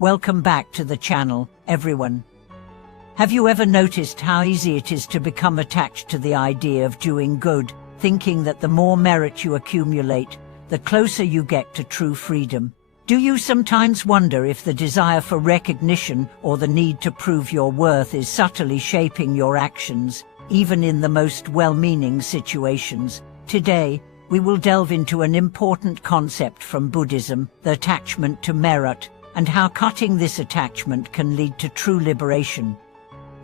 Welcome back to the channel, everyone. Have you ever noticed how easy it is to become attached to the idea of doing good, thinking that the more merit you accumulate, the closer you get to true freedom? Do you sometimes wonder if the desire for recognition or the need to prove your worth is subtly shaping your actions, even in the most well-meaning situations? Today, we will delve into an important concept from Buddhism, the attachment to merit, and how cutting this attachment can lead to true liberation.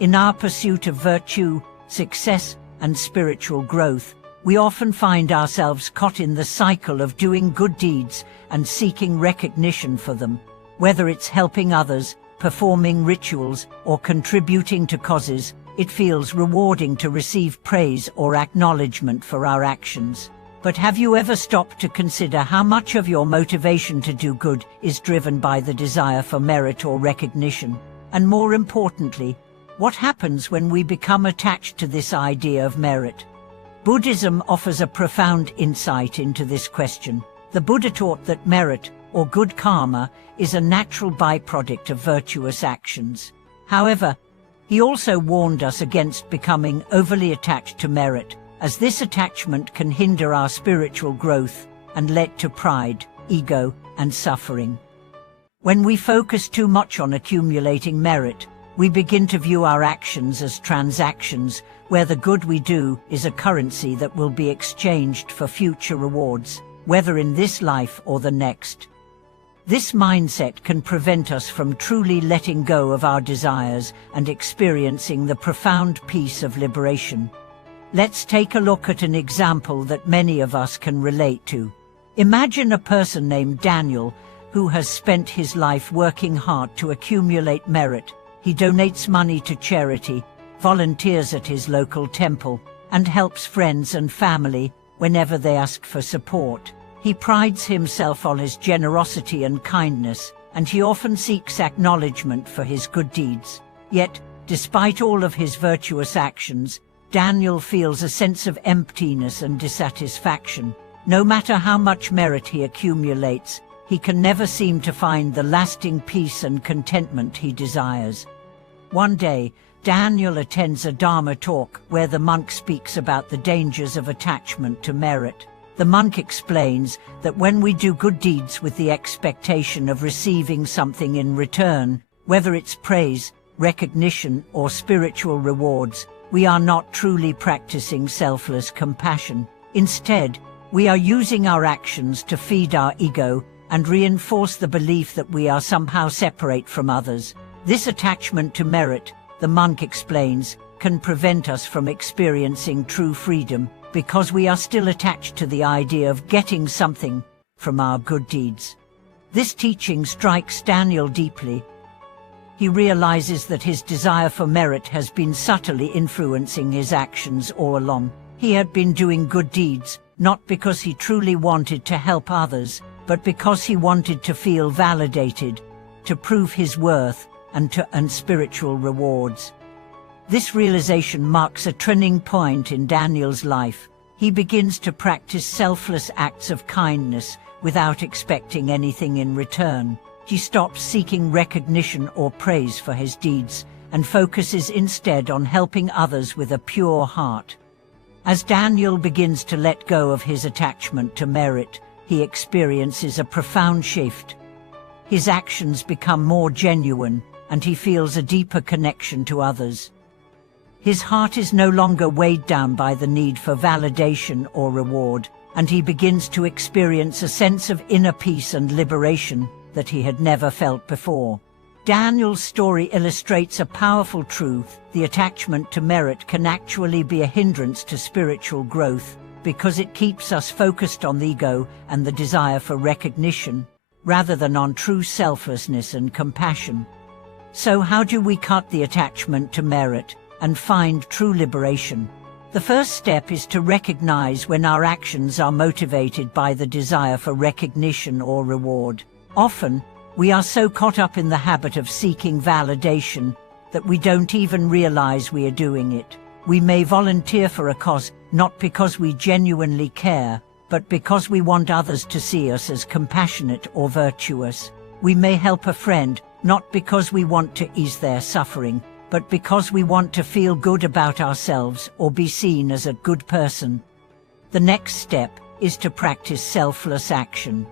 In our pursuit of virtue, success, and spiritual growth, we often find ourselves caught in the cycle of doing good deeds and seeking recognition for them. Whether it's helping others, performing rituals, or contributing to causes, it feels rewarding to receive praise or acknowledgement for our actions. But have you ever stopped to consider how much of your motivation to do good is driven by the desire for merit or recognition? And more importantly, what happens when we become attached to this idea of merit? Buddhism offers a profound insight into this question. The Buddha taught that merit, or good karma, is a natural byproduct of virtuous actions. However, he also warned us against becoming overly attached to merit, as this attachment can hinder our spiritual growth and lead to pride, ego, and suffering. When we focus too much on accumulating merit, we begin to view our actions as transactions, where the good we do is a currency that will be exchanged for future rewards, whether in this life or the next. This mindset can prevent us from truly letting go of our desires and experiencing the profound peace of liberation. Let's take a look at an example that many of us can relate to. Imagine a person named Daniel who has spent his life working hard to accumulate merit. He donates money to charity, volunteers at his local temple, and helps friends and family whenever they ask for support. He prides himself on his generosity and kindness, and he often seeks acknowledgement for his good deeds. Yet, despite all of his virtuous actions, Daniel feels a sense of emptiness and dissatisfaction. No matter how much merit he accumulates, he can never seem to find the lasting peace and contentment he desires. One day, Daniel attends a Dharma talk where the monk speaks about the dangers of attachment to merit. The monk explains that when we do good deeds with the expectation of receiving something in return, whether it's praise, recognition, or spiritual rewards, we are not truly practicing selfless compassion. Instead, we are using our actions to feed our ego and reinforce the belief that we are somehow separate from others. This attachment to merit, the monk explains, can prevent us from experiencing true freedom because we are still attached to the idea of getting something from our good deeds. This teaching strikes Daniel deeply. He realizes that his desire for merit has been subtly influencing his actions all along. He had been doing good deeds, not because he truly wanted to help others, but because he wanted to feel validated, to prove his worth, and to earn spiritual rewards. This realization marks a turning point in Daniel's life. He begins to practice selfless acts of kindness without expecting anything in return. He stops seeking recognition or praise for his deeds and focuses instead on helping others with a pure heart. As Daniel begins to let go of his attachment to merit, he experiences a profound shift. His actions become more genuine, and he feels a deeper connection to others. His heart is no longer weighed down by the need for validation or reward, and he begins to experience a sense of inner peace and liberation that he had never felt before. Daniel's story illustrates a powerful truth: the attachment to merit can actually be a hindrance to spiritual growth, because it keeps us focused on the ego and the desire for recognition, rather than on true selflessness and compassion. So how do we cut the attachment to merit and find true liberation? The first step is to recognize when our actions are motivated by the desire for recognition or reward. Often, we are so caught up in the habit of seeking validation that we don't even realize we are doing it. We may volunteer for a cause, not because we genuinely care, but because we want others to see us as compassionate or virtuous. We may help a friend, not because we want to ease their suffering, but because we want to feel good about ourselves or be seen as a good person. The next step is to practice selfless action.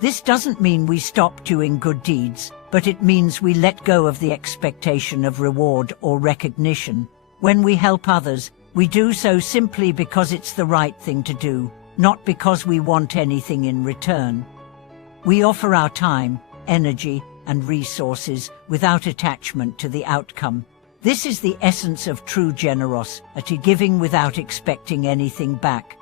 This doesn't mean we stop doing good deeds, but it means we let go of the expectation of reward or recognition. When we help others, we do so simply because it's the right thing to do, not because we want anything in return. We offer our time, energy, and resources without attachment to the outcome. This is the essence of true generosity, giving without expecting anything back.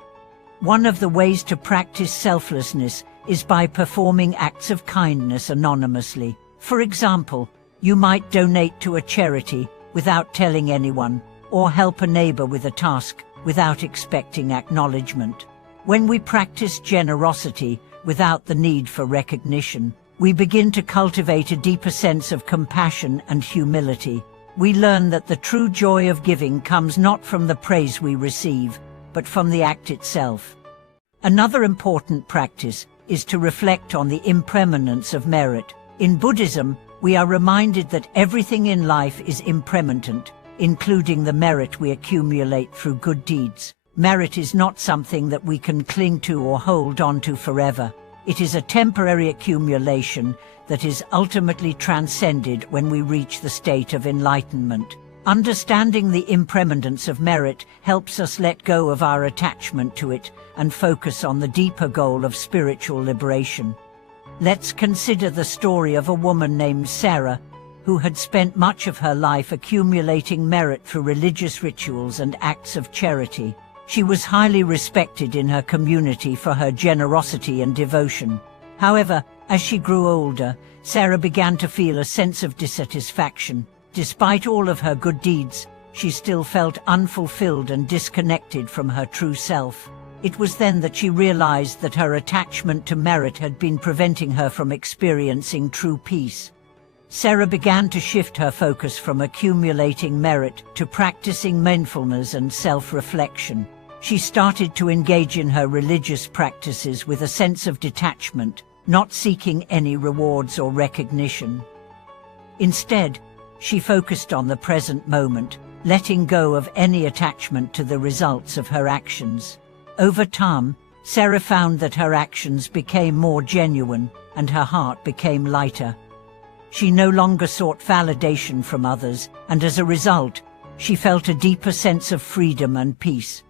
One of the ways to practice selflessness is by performing acts of kindness anonymously. For example, you might donate to a charity without telling anyone, or help a neighbor with a task without expecting acknowledgement. When we practice generosity without the need for recognition, we begin to cultivate a deeper sense of compassion and humility. We learn that the true joy of giving comes not from the praise we receive, but from the act itself. Another important practice is to reflect on the impermanence of merit. In Buddhism, we are reminded that everything in life is impermanent, including the merit we accumulate through good deeds. Merit is not something that we can cling to or hold on to forever. It is a temporary accumulation that is ultimately transcended when we reach the state of enlightenment. Understanding the impermanence of merit helps us let go of our attachment to it and focus on the deeper goal of spiritual liberation. Let's consider the story of a woman named Sarah, who had spent much of her life accumulating merit through religious rituals and acts of charity. She was highly respected in her community for her generosity and devotion. However, as she grew older, Sarah began to feel a sense of dissatisfaction. Despite all of her good deeds, she still felt unfulfilled and disconnected from her true self. It was then that she realized that her attachment to merit had been preventing her from experiencing true peace. Sarah began to shift her focus from accumulating merit to practicing mindfulness and self-reflection. She started to engage in her religious practices with a sense of detachment, not seeking any rewards or recognition. Instead, she focused on the present moment, letting go of any attachment to the results of her actions. Over time, Sarah found that her actions became more genuine and her heart became lighter. She no longer sought validation from others, and as a result, she felt a deeper sense of freedom and peace.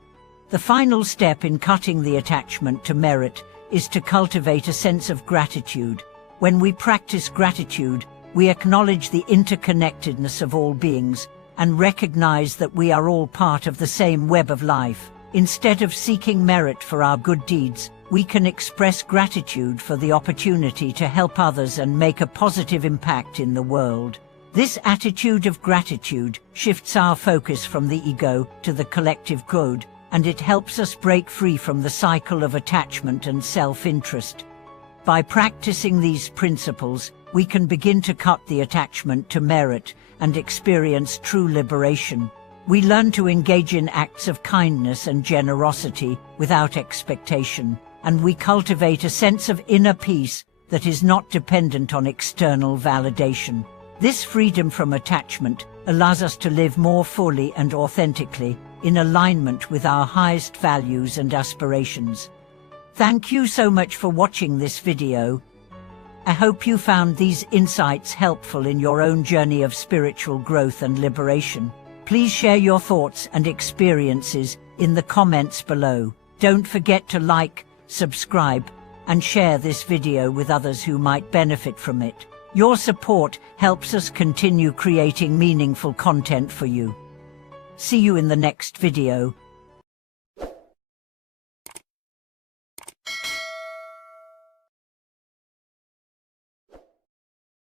The final step in cutting the attachment to merit is to cultivate a sense of gratitude. When we practice gratitude, we acknowledge the interconnectedness of all beings and recognize that we are all part of the same web of life. Instead of seeking merit for our good deeds, we can express gratitude for the opportunity to help others and make a positive impact in the world. This attitude of gratitude shifts our focus from the ego to the collective good, and it helps us break free from the cycle of attachment and self-interest. By practicing these principles, we can begin to cut the attachment to merit and experience true liberation. We learn to engage in acts of kindness and generosity without expectation, and we cultivate a sense of inner peace that is not dependent on external validation. This freedom from attachment allows us to live more fully and authentically, in alignment with our highest values and aspirations. Thank you so much for watching this video. I hope you found these insights helpful in your own journey of spiritual growth and liberation. Please share your thoughts and experiences in the comments below. Don't forget to like, subscribe, and share this video with others who might benefit from it. Your support helps us continue creating meaningful content for you. See you in the next video.